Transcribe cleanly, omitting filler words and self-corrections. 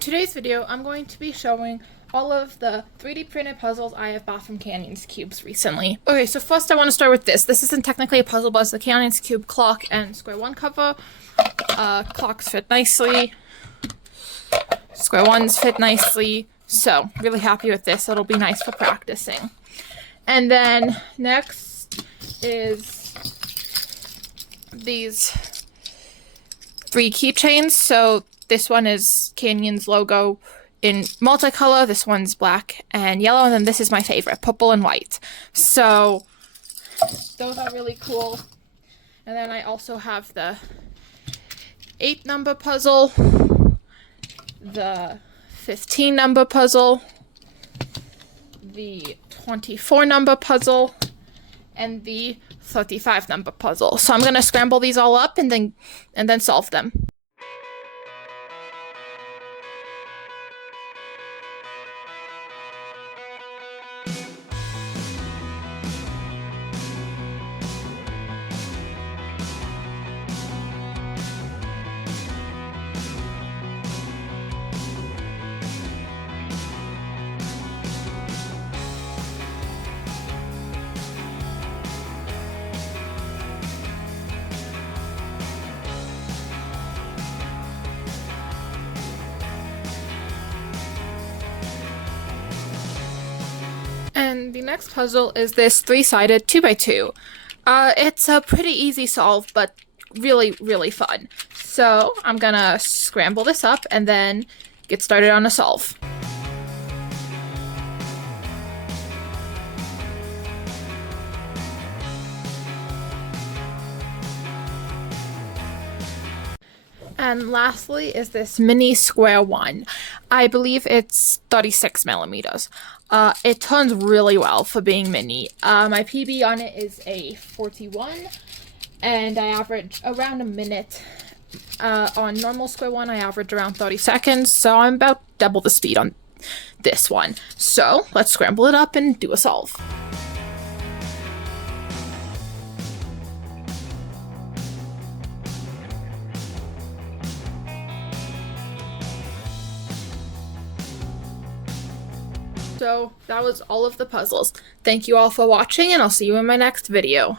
In today's video, I'm going to be showing all of the 3D printed puzzles I have bought from Canyons Cubes recently. Okay, so first I want to start with this. This isn't technically a puzzle, but it's the Canyons Cube clock and square one cover. Clocks fit nicely. Square ones fit nicely. So, really happy with this. It'll be nice for practicing. And then next is these 3 keychains. So this one is Canyons logo in multicolor. This one's black and yellow. And then this is my favorite, purple and white. So those are really cool. And then I also have the 8 number puzzle, the 15 number puzzle, the 24 number puzzle, and the 35 number puzzle. So I'm going to scramble these all up and then solve them. And the next puzzle is this 3-sided 2x2. It's a pretty easy solve, but really, really fun. So I'm gonna scramble this up and then get started on a solve. And lastly is this mini square one. I believe it's 36 millimeters. It turns really well for being mini. My PB on it is a 41, and I average around a minute. On normal square one, I average around 30 seconds, so I'm about double the speed on this one. So let's scramble it up and do a solve. So that was all of the puzzles. Thank you all for watching, and I'll see you in my next video.